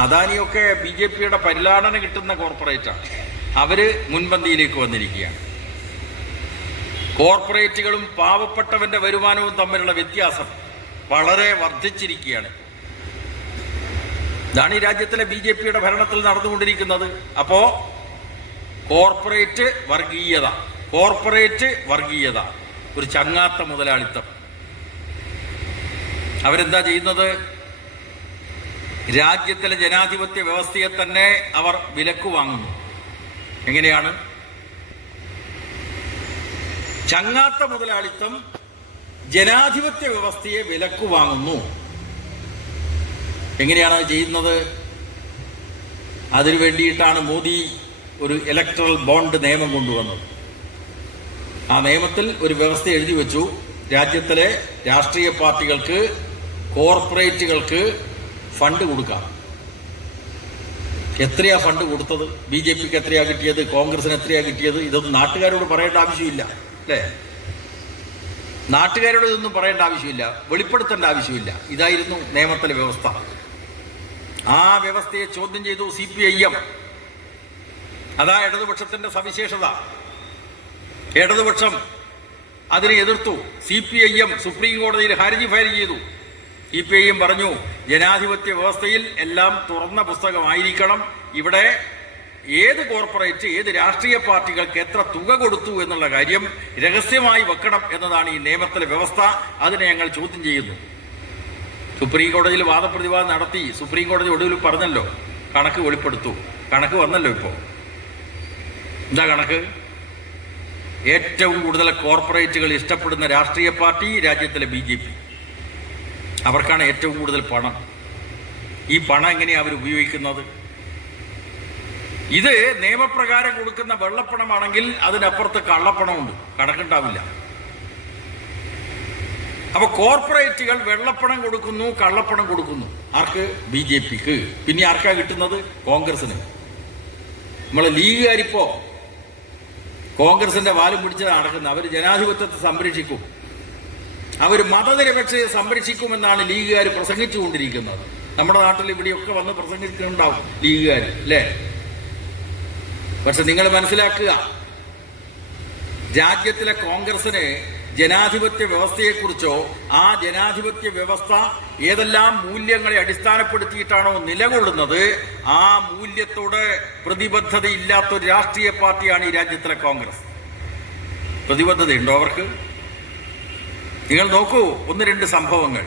അദാനിയൊക്കെ BJPയുടെ പരിലാളന കിട്ടുന്ന കോർപ്പറേറ്റാണ്. അവര് മുൻപന്തിയിലേക്ക് വന്നിരിക്കുകയാണ്. കോർപ്പറേറ്റുകളും പാവപ്പെട്ടവന്റെ വരുമാനവും തമ്മിലുള്ള വ്യത്യാസം വളരെ വർദ്ധിച്ചിരിക്കുകയാണ്. ഇതാണ് ഈ രാജ്യത്തിലെ BJPയുടെ ഭരണത്തിൽ നടന്നുകൊണ്ടിരിക്കുന്നത്. അപ്പോ കോർപ്പറേറ്റ് വർഗീയത, ഒരു ചങ്ങാത്ത മുതലാളിത്തം. അവരെന്താ ചെയ്യുന്നത്? രാജ്യത്തിലെ ജനാധിപത്യ വ്യവസ്ഥയെ തന്നെ അവർ വിലക്ക് വാങ്ങുന്നു. എങ്ങനെയാണ്? ചങ്ങാത്ത മുതലാളിത്തം ജനാധിപത്യ വ്യവസ്ഥയെ വിലക്ക് വാങ്ങുന്നു. എങ്ങനെയാണ് അത് ചെയ്യുന്നത്? അതിനു വേണ്ടിയിട്ടാണ് മോദി ഒരു ഇലക്ട്രൽ ബോണ്ട് നിയമം കൊണ്ടുവന്നത്. ആ നിയമത്തിൽ ഒരു വ്യവസ്ഥ എഴുതി വെച്ചു. രാജ്യത്തിലെ രാഷ്ട്രീയ പാർട്ടികൾക്ക്, കോർപ്പറേറ്റുകൾക്ക് ഫണ്ട് കൊടുക്കാം. എത്രയാ ഫണ്ട് കൊടുത്തത്? BJPക്ക് എത്രയാ കിട്ടിയത്? കോൺഗ്രസിന് എത്രയാ കിട്ടിയത്? ഇതൊന്നും നാട്ടുകാരോട് പറയേണ്ട ആവശ്യമില്ല, അല്ലേ? നാട്ടുകാരോട് ഇതൊന്നും പറയേണ്ട ആവശ്യമില്ല, വെളിപ്പെടുത്തേണ്ട ആവശ്യമില്ല. ഇതായിരുന്നു നിയമത്തിലെ വ്യവസ്ഥ. ആ വ്യവസ്ഥയെ ചോദ്യം ചെയ്തു CPIM. അതാ ഇടതുപക്ഷത്തിന്റെ സവിശേഷത. ഇടതുപക്ഷം അതിനെ എതിർത്തു. CPIM സുപ്രീം കോടതിയിൽ ഹർജി ഫയൽ ചെയ്തു. CPIM പറഞ്ഞു, ജനാധിപത്യ വ്യവസ്ഥയിൽ എല്ലാം തുറന്ന പുസ്തകമായിരിക്കണം. ഇവിടെ ഏത് കോർപ്പറേറ്റ്, ഏത് രാഷ്ട്രീയ പാർട്ടികൾക്ക് എത്ര തുക കൊടുത്തു എന്നുള്ള കാര്യം രഹസ്യമായി വെക്കണം എന്നതാണ് ഈ നിയമത്തിലെ വ്യവസ്ഥ. അതിനെ ഞങ്ങൾ ചോദ്യം ചെയ്യുന്നു. സുപ്രീം കോടതിയിൽ വാദപ്രതിവാദം നടത്തി. സുപ്രീം കോടതി ഒടുവിൽ പറഞ്ഞല്ലോ, കണക്ക് വെളിപ്പെടുത്തു. കണക്ക് വന്നല്ലോ. ഇപ്പോൾ എന്താ കണക്ക്? ഏറ്റവും കൂടുതൽ കോർപ്പറേറ്റുകൾ ഇഷ്ടപ്പെടുന്ന രാഷ്ട്രീയ പാർട്ടി രാജ്യത്തിലെ BJP. അവർക്കാണ് ഏറ്റവും കൂടുതൽ പണം. ഈ പണം എങ്ങനെയാണ് അവർ ഉപയോഗിക്കുന്നത്? ഇത് നിയമപ്രകാരം കൊടുക്കുന്ന വെള്ളപ്പണമാണെങ്കിൽ അതിനപ്പുറത്ത് കള്ളപ്പണമുണ്ട്, കണക്കുണ്ടാവില്ല. അപ്പൊ കോർപ്പറേറ്റുകൾ വെള്ളപ്പണം കൊടുക്കുന്നു, കള്ളപ്പണം കൊടുക്കുന്നു. ആർക്ക്? BJPക്ക്. പിന്നെ ആർക്കാ കിട്ടുന്നത്? കോൺഗ്രസിന്. നമ്മളെ ലീഗുകാരിപ്പോ കോൺഗ്രസിന്റെ വാലും പിടിച്ച് നടക്കുന്നത്. അവർ ജനാധിപത്യത്തെ സംരക്ഷിക്കും, അവർ മതനിരപേക്ഷതയെ സംരക്ഷിക്കുമെന്നാണ് ലീഗുകാർ പ്രസംഗിച്ചുകൊണ്ടിരിക്കുന്നത്. നമ്മുടെ നാട്ടിൽ ഇവിടെയൊക്കെ വന്ന് പ്രസംഗിക്കുന്നുണ്ടാവും ലീഗുകാർ, അല്ലേ? പക്ഷെ നിങ്ങൾ മനസ്സിലാക്കുക, രാജ്യത്തിലെ കോൺഗ്രസിന് ജനാധിപത്യ വ്യവസ്ഥയെക്കുറിച്ചോ, ആ ജനാധിപത്യ വ്യവസ്ഥ ഏതെല്ലാം മൂല്യങ്ങളെ അടിസ്ഥാനപ്പെടുത്തിയിട്ടാണോ നിലകൊള്ളുന്നത്, ആ മൂല്യത്തോട് പ്രതിബദ്ധതയില്ലാത്തൊരു രാഷ്ട്രീയ പാർട്ടിയാണ് ഈ രാജ്യത്തിലെ കോൺഗ്രസ്. പ്രതിബദ്ധതയുണ്ടോ അവർക്ക്? നിങ്ങൾ നോക്കൂ, 1-2 സംഭവങ്ങൾ.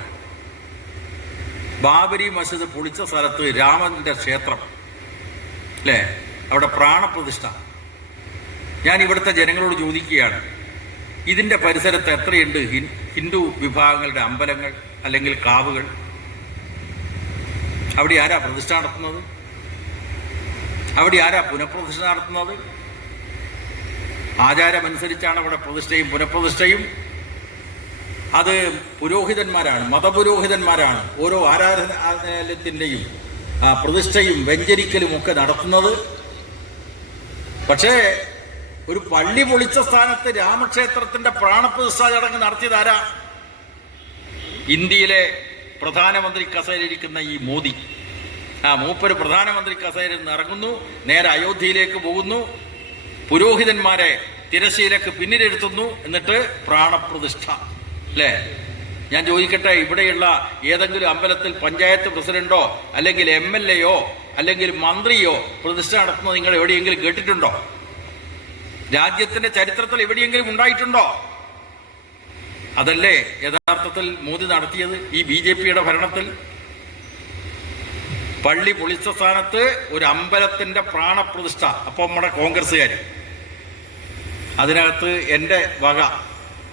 ബാബരി മസ്ജിദ് പൊളിച്ച സ്ഥലത്ത് രാമന്റെ ക്ഷേത്രം, അല്ലേ? അവിടെ പ്രാണപ്രതിഷ്ഠ. ഞാൻ ഇവിടുത്തെ ജനങ്ങളോട് ചോദിക്കുകയാണ്, ഇതിന്റെ പരിസരത്ത് എത്രയുണ്ട് ഹിന്ദു വിഭാഗങ്ങളുടെ അമ്പലങ്ങൾ അല്ലെങ്കിൽ കാവുകൾ? അവിടെ ആരാ പ്രതിഷ്ഠ നടത്തുന്നത്? അവിടെ ആരാ പുനഃപ്രതിഷ്ഠ നടത്തുന്നത്? ആചാരമനുസരിച്ചാണ് അവിടെ പ്രതിഷ്ഠയും പുനഃപ്രതിഷ്ഠയും. അത് പുരോഹിതന്മാരാണ്, മതപുരോഹിതന്മാരാണ് ഓരോ ആരാധനാലയത്തിൻ്റെയും പ്രതിഷ്ഠയും വെഞ്ചരിക്കലും ഒക്കെ നടത്തുന്നത്. പക്ഷേ ഒരു പള്ളി പൊളിച്ച സ്ഥാനത്ത് രാമക്ഷേത്രത്തിന്റെ പ്രാണപ്രതിഷ്ഠാ ചടങ്ങ് നടത്തിയതാരാ? ഇന്ത്യയിലെ പ്രധാനമന്ത്രി കസേരയിരിക്കുന്ന ഈ മോദി. മൂപ്പര് പ്രധാനമന്ത്രി കസേരയിൽ നിന്ന് ഇറങ്ങുന്നു, നേരെ അയോധ്യയിലേക്ക് പോകുന്നു, പുരോഹിതന്മാരെ തിരശ്ശീലക്ക് പിന്നിലെടുത്തുന്നു, എന്നിട്ട് പ്രാണപ്രതിഷ്ഠ, അല്ലേ? ഞാൻ ചോദിക്കട്ടെ, ഇവിടെയുള്ള ഏതെങ്കിലും അമ്പലത്തിൽ പഞ്ചായത്ത് പ്രസിഡന്റോ അല്ലെങ്കിൽ MLAയോ അല്ലെങ്കിൽ മന്ത്രിയോ പ്രതിഷ്ഠ നടത്തുന്നത് നിങ്ങൾ എവിടെയെങ്കിലും കേട്ടിട്ടുണ്ടോ? രാജ്യത്തിന്റെ ചരിത്രത്തിൽ എവിടെയെങ്കിലും ഉണ്ടായിട്ടുണ്ടോ? അതല്ലേ യഥാർത്ഥത്തിൽ മോദി നടത്തിയത് ഈ BJPയുടെ ഭരണത്തിൽ. പള്ളി പൊളിച്ച സ്ഥാനത്ത് ഒരു അമ്പലത്തിന്റെ പ്രാണപ്രതിഷ്ഠ. അപ്പൊ നമ്മുടെ കോൺഗ്രസ്സുകാർ അതിനകത്ത് എൻ്റെ വക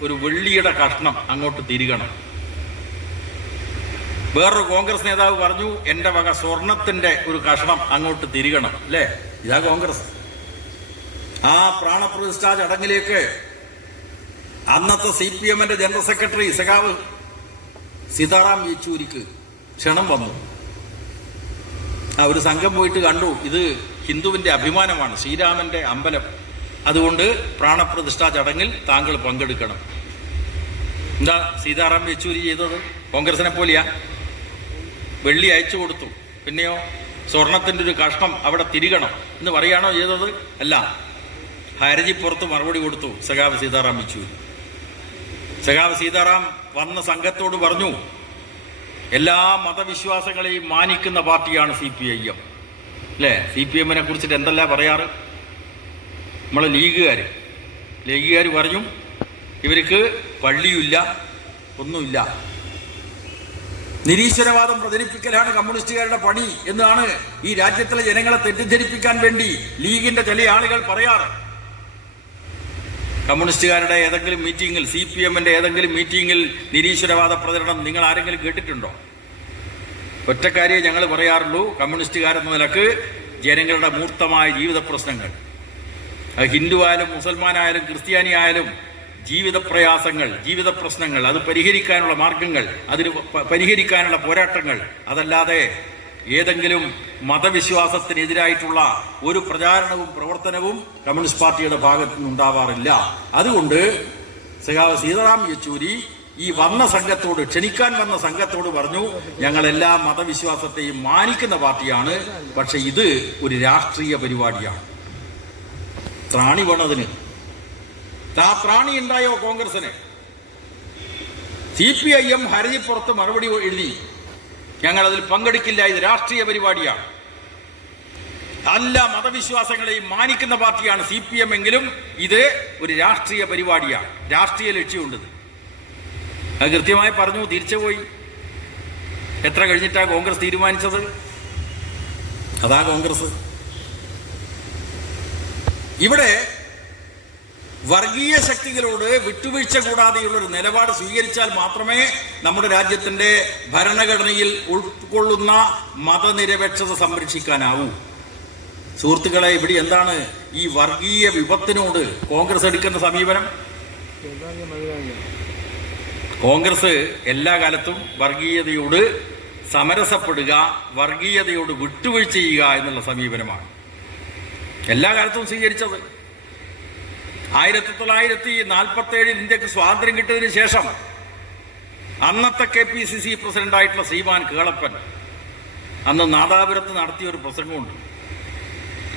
ഒരു വെള്ളിയുടെ കഷ്ണം അങ്ങോട്ട് തിരികണം. വേറൊരു കോൺഗ്രസ് നേതാവ് പറഞ്ഞു, എൻ്റെ വക സ്വർണത്തിന്റെ ഒരു കഷ്ണം അങ്ങോട്ട് തിരികണം, അല്ലേ? ഇതാ കോൺഗ്രസ്. ആ പ്രാണപ്രതിഷ്ഠാ ചടങ്ങിലേക്ക് അന്നത്തെ CPMന്റെ ജനറൽ സെക്രട്ടറി സഖാവ് സീതാറാം യെച്ചൂരിക്ക് ക്ഷണം വന്നു. ഒരു സംഘം പോയിട്ട് കണ്ടു, ഇത് ഹിന്ദുവിന്റെ അഭിമാനമാണ്, ശ്രീരാമന്റെ അമ്പലം, അതുകൊണ്ട് പ്രാണപ്രതിഷ്ഠാ ചടങ്ങിൽ താങ്കൾ പങ്കെടുക്കണം. എന്താ സീതാറാം യെച്ചൂരി ചെയ്തത്? കോൺഗ്രസിനെ പോലെയാ? വെള്ളി അയച്ചു കൊടുത്തു. പിന്നെയോ സ്വർണത്തിൻ്റെ ഒരു കഷ്ണം അവിടെ തിരികണം എന്ന് പറയുകയാണോ ചെയ്തത്? അല്ല. ഹർജിപ്പുറത്ത് മറുപടി കൊടുത്തു സഖാവ് സീതാറാം യെച്ചൂരി. സഖാവ് സീതാറാം വന്ന സംഘത്തോട് പറഞ്ഞു, എല്ലാ മതവിശ്വാസങ്ങളെയും മാനിക്കുന്ന പാർട്ടിയാണ് CPIM. അല്ലേ? CPM-നെ കുറിച്ചിട്ട് എന്തല്ല പറയാറ്? നമ്മളെ ലീഗുകാർ പറഞ്ഞു ഇവർക്ക് പള്ളിയില്ല, ഒന്നുമില്ല, നിരീശ്വരവാദം പ്രചരിപ്പിക്കലാണ് കമ്മ്യൂണിസ്റ്റുകാരുടെ പണി എന്നാണ് ഈ രാജ്യത്തിലെ ജനങ്ങളെ തെറ്റിദ്ധരിപ്പിക്കാൻ വേണ്ടി ലീഗിന്റെ ചില ആളുകൾ പറയാറ്. കമ്മ്യൂണിസ്റ്റുകാരുടെ ഏതെങ്കിലും മീറ്റിങ്ങിൽ, CPM-ന്റെ ഏതെങ്കിലും മീറ്റിങ്ങിൽ നിരീശ്വരവാദ പ്രചരണം നിങ്ങൾ ആരെങ്കിലും കേട്ടിട്ടുണ്ടോ? ഒറ്റക്കാരിയെ ഞങ്ങൾ പറയാറുള്ളൂ. കമ്മ്യൂണിസ്റ്റുകാരെന്ന നിലക്ക് ജനങ്ങളുടെ മൂർത്തമായ ജീവിത പ്രശ്നങ്ങൾ, ഹിന്ദു ആയാലും മുസൽമാനായാലും ക്രിസ്ത്യാനി ആയാലും ജീവിത പ്രയാസങ്ങൾ, ജീവിത പ്രശ്നങ്ങൾ, അത് പരിഹരിക്കാനുള്ള മാർഗങ്ങൾ, അതിന് പരിഹരിക്കാനുള്ള പോരാട്ടങ്ങൾ, അതല്ലാതെ ഏതെങ്കിലും മതവിശ്വാസത്തിനെതിരായിട്ടുള്ള ഒരു പ്രചാരണവും പ്രവർത്തനവും കമ്മ്യൂണിസ്റ്റ് പാർട്ടിയുടെ ഭാഗത്തു നിന്നുണ്ടാവാറില്ല. അതുകൊണ്ട് സഖാവ് സീതാറാം യെച്ചൂരി ഈ ക്ഷണിക്കാൻ വന്ന സംഘത്തോട് പറഞ്ഞു, ഞങ്ങൾ എല്ലാ മതവിശ്വാസത്തെയും മാനിക്കുന്ന പാർട്ടിയാണ്, പക്ഷെ ഇത് ഒരു രാഷ്ട്രീയ പരിപാടിയാണ്. ത്രാണി വേണതിന്. ആ ത്രാണി ഉണ്ടായോ കോൺഗ്രസിന്? CPIM ഹർജിപ്പുറത്ത് മറുപടി എഴുതി, ഞങ്ങൾ അതിൽ പങ്കെടുക്കില്ല, ഇത് രാഷ്ട്രീയ പരിപാടിയാണ്. എല്ലാ മതവിശ്വാസങ്ങളെയും മാനിക്കുന്ന പാർട്ടിയാണ് CPM എങ്കിലും ഇത് ഒരു രാഷ്ട്രീയ പരിപാടിയാണ്, രാഷ്ട്രീയ ലക്ഷ്യമുണ്ട്. അത് കൃത്യമായി പറഞ്ഞു, തിരിച്ചുപോയി. എത്ര കഴിഞ്ഞിട്ടാ കോൺഗ്രസ് തീരുമാനിച്ചത്? അതാ കോൺഗ്രസ്. ഇവിടെ വർഗീയ ശക്തികളോട് വിട്ടുവീഴ്ച കൂടാതെയുള്ളൊരു നിലപാട് സ്വീകരിച്ചാൽ മാത്രമേ നമ്മുടെ രാജ്യത്തിന്റെ ഭരണഘടനയിൽ ഉൾക്കൊള്ളുന്ന മതനിരപേക്ഷത സംരക്ഷിക്കാനാവൂ. സുഹൃത്തുക്കളെ, ഇവിടെ എന്താണ് ഈ വർഗീയ വിപത്തിനോട് കോൺഗ്രസ് എടുക്കുന്ന സമീപനം? കോൺഗ്രസ് എല്ലാ കാലത്തും വർഗീയതയോട് സമരസപ്പെടുക, വർഗീയതയോട് വിട്ടുവീഴ്ച ചെയ്യുക എന്നുള്ള സമീപനമാണ് എല്ലാ കാലത്തും സ്വീകരിച്ചത്. 1947 ഇന്ത്യക്ക് സ്വാതന്ത്ര്യം കിട്ടിയതിനു ശേഷം അന്നത്തെ KPCC പ്രസിഡന്റായിട്ടുള്ള ശ്രീമാൻ കേളപ്പൻ അന്ന് നാദാപുരത്ത് നടത്തിയൊരു പ്രസംഗമുണ്ട്.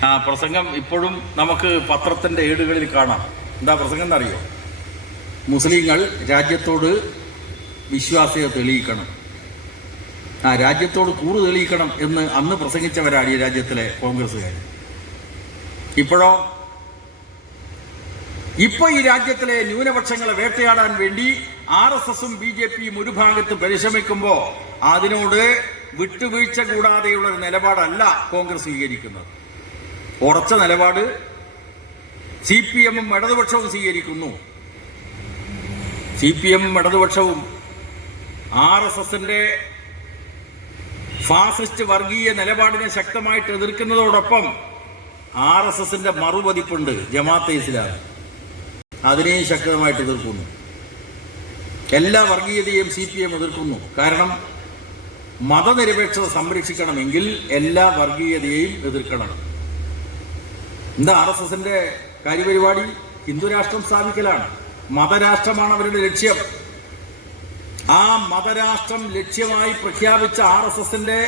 ആ പ്രസംഗം ഇപ്പോഴും നമുക്ക് പത്രത്തിന്റെ ഏടുകളിൽ കാണാം. എന്താ പ്രസംഗം എന്നറിയോ? മുസ്ലിങ്ങൾ രാജ്യത്തോട് വിശ്വാസ്യത തെളിയിക്കണം, രാജ്യത്തോട് കൂറ് തെളിയിക്കണം എന്ന് അന്ന് പ്രസംഗിച്ചവരാണ് ഈ രാജ്യത്തിലെ കോൺഗ്രസ്സുകാർ. ഇപ്പൊ ഈ രാജ്യത്തിലെ ന്യൂനപക്ഷങ്ങളെ വേട്ടയാടാൻ വേണ്ടി RSSും BJPയും ഒരു ഭാഗത്ത് പരിശ്രമിക്കുമ്പോ അതിനോട് വിട്ടുവീഴ്ച കൂടാതെയുള്ള ഒരു നിലപാടല്ല കോൺഗ്രസ് സ്വീകരിക്കുന്നത്. ഉറച്ച നിലപാട് CPM-ഉം ഇടതുപക്ഷവും സ്വീകരിക്കുന്നു. CPM-ഉം ഇടതുപക്ഷവും RSSന്റെ ഫാസിസ്റ്റ് വർഗീയ നിലപാടിനെ ശക്തമായിട്ട് എതിർക്കുന്നതോടൊപ്പം RSSന്റെ മറുപതിപ്പുണ്ട് ജമാഅത്തെ ഇസ്ലാമി, അതിനെയും ശക്തമായിട്ട് എതിർക്കുന്നു. എല്ലാ വർഗീയതയും CPM എതിർക്കുന്നു. കാരണം മതനിരപേക്ഷത സംരക്ഷിക്കണമെങ്കിൽ എല്ലാ വർഗീയതയെയും എതിർക്കണം. എന്താ RSSന്റെ കാര്യപരിപാടി? ഹിന്ദുരാഷ്ട്രം സ്ഥാപിക്കലാണ്. മതരാഷ്ട്രമാണ് അവരുടെ ലക്ഷ്യം. ആ മതരാഷ്ട്രം ലക്ഷ്യമായി പ്രഖ്യാപിച്ച RSSന്റെ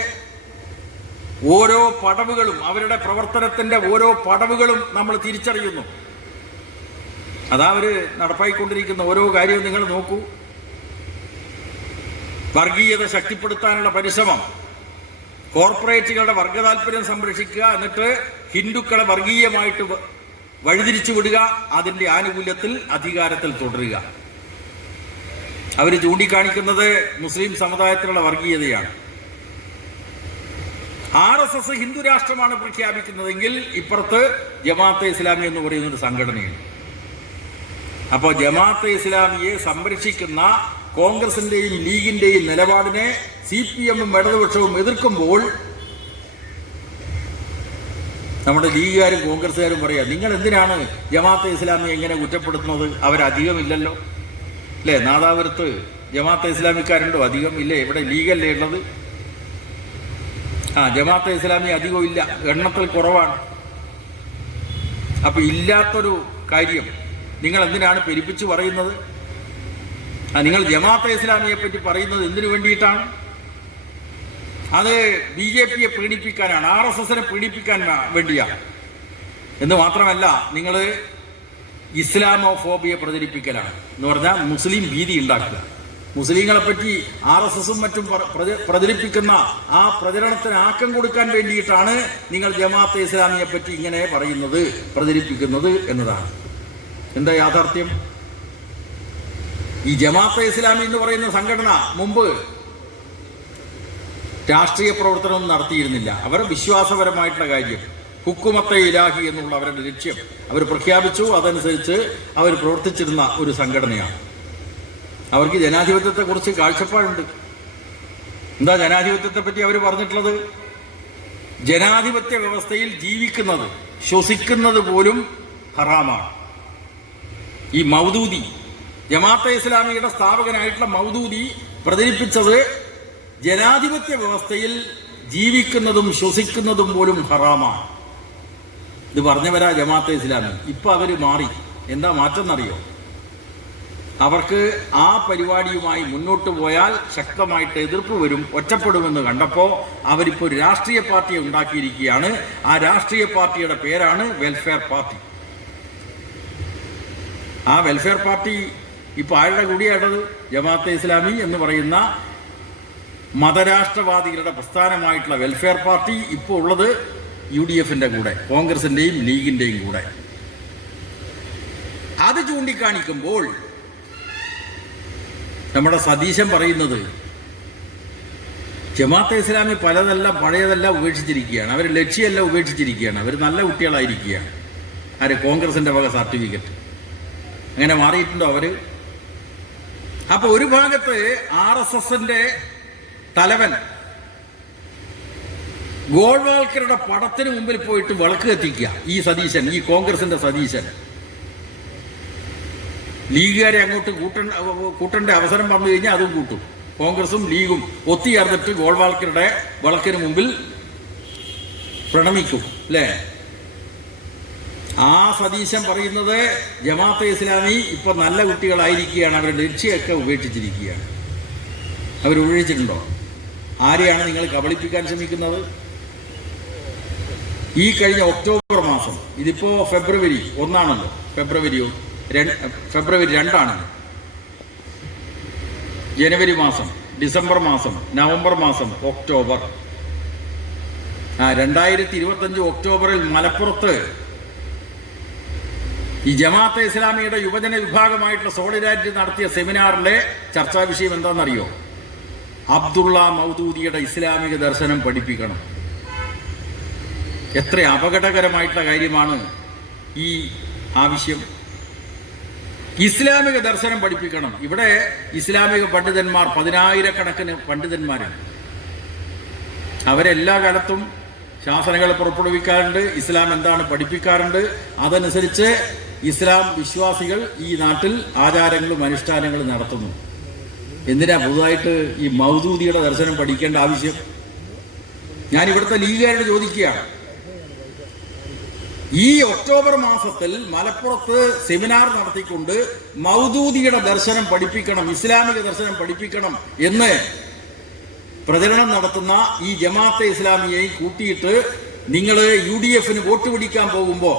ഓരോ പടവുകളും, അവരുടെ പ്രവർത്തനത്തിന്റെ ഓരോ പടവുകളും നമ്മൾ തിരിച്ചറിയുന്നു. അതവര് നടപ്പായിക്കൊണ്ടിരിക്കുന്ന ഓരോ കാര്യവും നിങ്ങൾ നോക്കൂ. വർഗീയത ശക്തിപ്പെടുത്താനുള്ള പരിശ്രമം, കോർപ്പറേറ്റുകളുടെ വർഗതാൽപര്യം സംരക്ഷിക്കുക, എന്നിട്ട് ഹിന്ദുക്കളെ വർഗീയമായിട്ട് വഴിതിരിച്ചു വിടുക, അതിന്റെ ആനുകൂല്യത്തിൽ അധികാരത്തിൽ തുടരുക. അവർ ചൂണ്ടിക്കാണിക്കുന്നത് മുസ്ലിം സമുദായത്തിലുള്ള വർഗീയതയാണ്. RSS ഹിന്ദു രാഷ്ട്രമാണ് പ്രഖ്യാപിക്കുന്നതെങ്കിൽ ഇപ്പുറത്ത് ജമാഅത്തെ ഇസ്ലാമി എന്ന് പറയുന്നൊരു സംഘടനയുണ്ട്. അപ്പോൾ ജമാഅത്തെ ഇസ്ലാമിയെ സംരക്ഷിക്കുന്ന കോൺഗ്രസിന്റെയും ലീഗിന്റെയും നിലപാടിനെ CPM-ഉം ഇടതുപക്ഷവും എതിർക്കുമ്പോൾ നമ്മുടെ ലീഗുകാരും കോൺഗ്രസ്സുകാരും പറയാ, നിങ്ങൾ എന്തിനാണ് ജമാഅത്തെ ഇസ്ലാമിയെ എങ്ങനെ കുറ്റപ്പെടുത്തുന്നത്? അവരധികമില്ലല്ലോ, അല്ലേ? നാദാപുരത്ത് ജമാഅത്തെ ഇസ്ലാമിക്കാരുണ്ടോ? അധികം ഇല്ലേ? ഇവിടെ ലീഗല്ലേ ഉള്ളത്. ജമാഅത്തെ ഇസ്ലാമി അധികം ഇല്ല, എണ്ണത്തിൽ കുറവാണ്. അപ്പൊ ഇല്ലാത്തൊരു കാര്യം നിങ്ങൾ എന്തിനാണ് പെരുപ്പിച്ച് പറയുന്നത്? നിങ്ങൾ ജമാഅത്തെ ഇസ്ലാമിയെ പറ്റി പറയുന്നത് എന്തിനു വേണ്ടിയിട്ടാണ്? അത് BJP പ്രീണിപ്പിക്കാനാണ്, RSSനെ പ്രീണിപ്പിക്കാൻ വേണ്ടിയാണ്. എന്ന് മാത്രമല്ല, നിങ്ങൾ ഇസ്ലാമോഫോബിയ പ്രചരിപ്പിക്കലാണ്. എന്ന് പറഞ്ഞാൽ മുസ്ലിം ഭീതി ഉണ്ടാക്കുക. മുസ്ലിങ്ങളെ പറ്റി RSSും മറ്റും പ്രചരിപ്പിക്കുന്ന ആ പ്രചരണത്തിന് ആക്കം കൊടുക്കാൻ വേണ്ടിയിട്ടാണ് നിങ്ങൾ ജമാഅത്തെ ഇസ്ലാമിയെ പറ്റി ഇങ്ങനെ പറയുന്നത്, പ്രചരിപ്പിക്കുന്നത് എന്നതാണ്. എന്താ യാഥാർത്ഥ്യം? ഈ ജമാഅത്തെ ഇസ്ലാമി എന്ന് പറയുന്ന സംഘടന മുമ്പ് രാഷ്ട്രീയ പ്രവർത്തനമൊന്നും നടത്തിയിരുന്നില്ല. അവർ വിശ്വാസപരമായിട്ടുള്ള കാര്യം, ഹുക്കുമത്തെ ഇലാഹി എന്നുള്ള അവരുടെ ലക്ഷ്യം അവർ പ്രഖ്യാപിച്ചു. അതനുസരിച്ച് അവർ പ്രവർത്തിച്ചിരുന്ന ഒരു സംഘടനയാണ്. അവർക്ക് ജനാധിപത്യത്തെക്കുറിച്ച് കാഴ്ചപ്പാടുണ്ട്. എന്താ ജനാധിപത്യത്തെ പറ്റി അവർ പറഞ്ഞിട്ടുള്ളത്? ജനാധിപത്യ വ്യവസ്ഥയിൽ ജീവിക്കുന്നത്, ശ്വസിക്കുന്നത് പോലും ഹറാമാണ്. ഈ മൗദൂദി, ജമാഅത്തെ ഇസ്ലാമിയുടെ സ്ഥാപകനായിട്ടുള്ള മൗദൂദി പ്രചരിപ്പിച്ചത് ജനാധിപത്യ വ്യവസ്ഥയിൽ ജീവിക്കുന്നതും ശ്വസിക്കുന്നതും പോലും ഹറാമാണ്. ഇത് പറഞ്ഞവരാ ജമാഅത്തെ ഇസ്ലാമി. ഇപ്പൊ അവര് മാറി. എന്താ മാറ്റം എന്നറിയോ? അവർക്ക് ആ പരിപാടിയുമായി മുന്നോട്ട് പോയാൽ ശക്തമായിട്ട് എതിർപ്പ് വരും, ഒറ്റപ്പെടുമെന്ന് കണ്ടപ്പോൾ അവരിപ്പോൾ ഒരു രാഷ്ട്രീയ പാർട്ടിയെ ഉണ്ടാക്കിയിരിക്കുകയാണ്. ആ രാഷ്ട്രീയ പാർട്ടിയുടെ പേരാണ് വെൽഫെയർ പാർട്ടി. ആ വെൽഫെയർ പാർട്ടി ഇപ്പൊ ആരുടെ കൂടിയായിട്ടത്? ജമാഅത്തെ ഇസ്ലാമി എന്ന് പറയുന്ന മതരാഷ്ട്രവാദികളുടെ പ്രസ്ഥാനമായിട്ടുള്ള വെൽഫെയർ പാർട്ടി ഇപ്പോൾ ഉള്ളത് UDFന്റെ കൂടെ, കോൺഗ്രസിന്റെയും ലീഗിന്റെയും കൂടെ. അത് ചൂണ്ടിക്കാണിക്കുമ്പോൾ നമ്മുടെ സതീശൻ പറയുന്നത് ജമാഅത്തെ ഇസ്ലാമി പലതെല്ലാം പഴയതെല്ലാം ഉപേക്ഷിച്ചിരിക്കുകയാണ്, അവർ ലക്ഷ്യമെല്ലാം ഉപേക്ഷിച്ചിരിക്കുകയാണ്, അവർ നല്ല കുട്ടികളായിരിക്കുകയാണ്. ആര്? കോൺഗ്രസിന്റെ വക സർട്ടിഫിക്കറ്റ്. അങ്ങനെ മാറിയിട്ടുണ്ടോ അവര്? അപ്പൊ ഒരു ഭാഗത്ത് RSSന്റെ തലവൻ ഗോൾവാൾക്കറുടെ പടത്തിന് മുമ്പിൽ പോയിട്ട് വിളക്ക് കത്തിക്കുക ഈ സതീശൻ, ഈ കോൺഗ്രസിന്റെ സതീശൻ. ലീഗുകാരെ അങ്ങോട്ട് കൂട്ടേണ്ട അവസരം വന്നു കഴിഞ്ഞാൽ അതും കൂട്ടും. കോൺഗ്രസും ലീഗും ഒത്തുചേർന്നിട്ട് ഗോൾവാൾക്കറുടെ വിളക്കിന് മുമ്പിൽ പ്രണമിക്കും, അല്ലേ? ആ സതീശൻ പറയുന്നത് ജമാഅത്തെ ഇസ്ലാമി ഇപ്പൊ നല്ല കുട്ടികളായിരിക്കുകയാണ്, അവരുടെ ലക്ഷ്യമൊക്കെ ഉപേക്ഷിച്ചിരിക്കുകയാണ്. അവരുപേക്ഷിച്ചിട്ടുണ്ടോ? ആരെയാണ് നിങ്ങൾ കബളിപ്പിക്കാൻ ശ്രമിക്കുന്നത്? ഈ കഴിഞ്ഞ ഒക്ടോബർ മാസം, ഇതിപ്പോ ഫെബ്രുവരി 1 ഫെബ്രുവരി 2 ജനുവരി മാസം, ഡിസംബർ മാസം, നവംബർ മാസം, ഒക്ടോബർ 2025 ഒക്ടോബറിൽ മലപ്പുറത്ത് ഈ ജമാഅത്തെ ഇസ്ലാമിയുടെ യുവജന വിഭാഗമായിട്ടുള്ള സോളിഡാരിറ്റി നടത്തിയ സെമിനാറിലെ ചർച്ചാ വിഷയം എന്താണെന്നറിയോ? അബ്ദുള്ള മൗദൂദിയുടെ ഇസ്ലാമിക ദർശനം പഠിപ്പിക്കണം. എത്ര അപകടകരമായിട്ടുള്ള കാര്യമാണ് ഈ ആവശ്യം. ഇസ്ലാമിക ദർശനം പഠിപ്പിക്കണം. ഇവിടെ ഇസ്ലാമിക പണ്ഡിതന്മാർ 10,000-കണക്കിന് പണ്ഡിതന്മാരാണ്. അവരെല്ലാ കാലത്തും ശാസനകൾ പുറപ്പെടുവിക്കാറുണ്ട്, ഇസ്ലാം എന്താണ് പഠിപ്പിക്കാറുണ്ട്. അതനുസരിച്ച് ഇസ്ലാം വിശ്വാസികൾ ഈ നാട്ടിൽ ആചാരങ്ങളും അനുഷ്ഠാനങ്ങളും നടത്തുന്നു. എന്തിനാ പുതുതായിട്ട് ഈ മൗദൂദിയുടെ ദർശനം പഠിക്കേണ്ട ആവശ്യം? ഞാൻ ഇവിടുത്തെ ലീഗുകാരോട് ചോദിക്കുകയാണ്. ഈ ഒക്ടോബർ മാസത്തിൽ മലപ്പുറത്ത് സെമിനാർ നടത്തിക്കൊണ്ട് മൗദൂദിയുടെ ദർശനം പഠിപ്പിക്കണം, ഇസ്ലാമിക ദർശനം പഠിപ്പിക്കണം എന്ന് പ്രചരണം നടത്തുന്ന ഈ ജമാഅത്തെ ഇസ്ലാമിയെ കൂട്ടിയിട്ട് നിങ്ങൾ UDFന് വോട്ട് പിടിക്കാൻ പോകുമ്പോൾ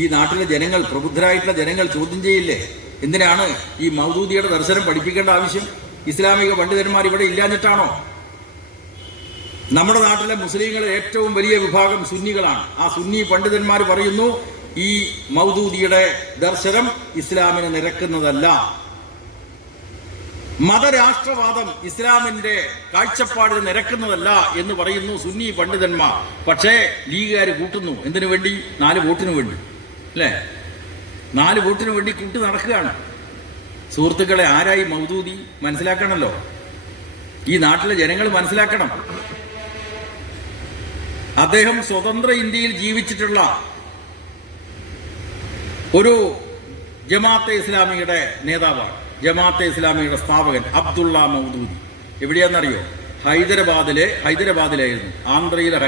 ഈ നാട്ടിലെ ജനങ്ങൾ, പ്രബുദ്ധരായിട്ടുള്ള ജനങ്ങൾ ചോദ്യം ചെയ്യില്ലേ? എന്തിനാണ് ഈ മൗദൂദിയുടെ ദർശനം പഠിപ്പിക്കേണ്ട ആവശ്യം? ഇസ്ലാമിക പണ്ഡിതന്മാർ ഇവിടെ ഇല്ലാഞ്ഞിട്ടാണോ? നമ്മുടെ നാട്ടിലെ മുസ്ലിങ്ങളെ ഏറ്റവും വലിയ വിഭാഗം സുന്നികളാണ്. ആ സുന്നി പണ്ഡിതന്മാർ പറയുന്നു ഈ മൗദൂദിയുടെ ദർശനം ഇസ്ലാമിന് നിരക്കുന്നതല്ല, മതരാഷ്ട്രവാദം ഇസ്ലാമിന്റെ കാഴ്ചപ്പാടിന് നിരക്കുന്നതല്ല എന്ന് പറയുന്നു സുന്നി പണ്ഡിതന്മാർ. പക്ഷേ ലീഗുകാർ കൂട്ടുന്നു. എന്തിനു വേണ്ടി? 4 വോട്ടിന് വേണ്ടി, അല്ലേ? 4 വോട്ടിന് വേണ്ടി കൂട്ടി നടക്കുകയാണ്. സുഹൃത്തുക്കളെ, ആരായി മൗദൂദി മനസ്സിലാക്കണമല്ലോ. ഈ നാട്ടിലെ ജനങ്ങൾ മനസ്സിലാക്കണം. അദ്ദേഹം സ്വതന്ത്ര ഇന്ത്യയിൽ ജീവിച്ചിട്ടുള്ള ഒരു ജമാഅത്തെ ഇസ്ലാമിയുടെ നേതാവാണ്. ജമാഅത്തെ ഇസ്ലാമിയുടെ സ്ഥാപകൻ അബ്ദുള്ള മൗദൂദി എവിടെയാണെന്നറിയോ? ഹൈദരാബാദിലായിരുന്നു. ആന്ധ്രയിലെ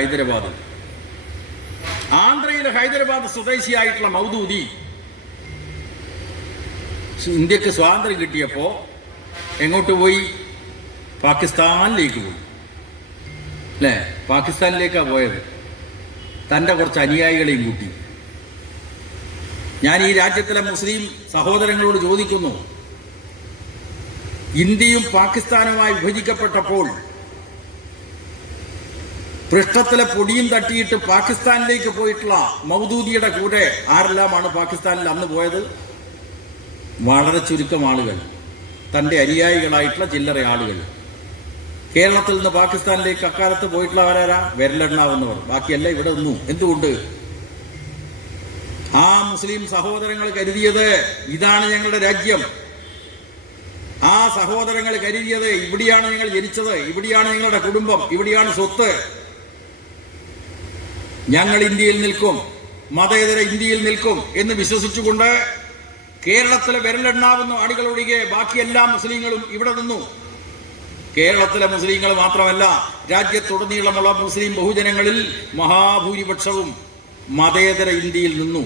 ഹൈദരാബാദ് സ്വദേശിയായിട്ടുള്ള മൗദൂദി ഇന്ത്യക്ക് സ്വാതന്ത്ര്യം കിട്ടിയപ്പോൾ എങ്ങോട്ട് പോയി? പാകിസ്ഥാനിലേക്ക് പോയി. അല്ലേ? പാകിസ്ഥാനിലേക്കാണ് പോയത്, തൻ്റെ കുറച്ച് അനുയായികളെയും കൂട്ടി. ഞാൻ ഈ രാജ്യത്തിലെ മുസ്ലിം സഹോദരങ്ങളോട് ചോദിക്കുന്നു, ഇന്ത്യയും പാകിസ്ഥാനുമായി വിഭജിക്കപ്പെട്ടപ്പോൾ പൃഷ്ഠത്തിലെ പൊടിയും തട്ടിയിട്ട് പാകിസ്ഥാനിലേക്ക് പോയിട്ടുള്ള മൗദൂദിയുടെ കൂടെ ആരെല്ലാമാണ് പാകിസ്ഥാനിൽ അന്ന് പോയത്? വളരെ ചുരുക്കം ആളുകൾ, തൻ്റെ അനുയായികളായിട്ടുള്ള ചില്ലറ ആളുകൾ. കേരളത്തിൽ നിന്ന് പാകിസ്ഥാനിലേക്ക് അക്കാലത്ത് പോയിട്ടുള്ളവരാരാ? വിരലെണ്ണാവുന്നവർ. ബാക്കിയല്ല ഇവിടെ നിന്നു. എന്തുകൊണ്ട്? ആ മുസ്ലിം സഹോദരങ്ങൾ കരുതിയത് ഇതാണ് ഞങ്ങളുടെ രാജ്യം. ആ സഹോദരങ്ങൾ കരുതിയത് ഇവിടെയാണ് നിങ്ങൾ ജനിച്ചത്, ഇവിടെയാണ് നിങ്ങളുടെ കുടുംബം, ഇവിടെയാണ് സ്വത്ത്. ഞങ്ങൾ ഇന്ത്യയിൽ നിൽക്കും, മതേതര ഇന്ത്യയിൽ നിൽക്കും എന്ന് വിശ്വസിച്ചുകൊണ്ട് കേരളത്തിലെ വിരലെണ്ണാവുന്ന ആളുകളൊഴികെ ബാക്കി എല്ലാ മുസ്ലിങ്ങളും ഇവിടെ നിന്നു. കേരളത്തിലെ മുസ്ലിങ്ങൾ മാത്രമല്ല, രാജ്യത്തുടനീളമുള്ള മുസ്ലിം ബഹുജനങ്ങളിൽ മഹാഭൂരിപക്ഷവും മതേതര ഇന്ത്യയിൽ നിന്നു.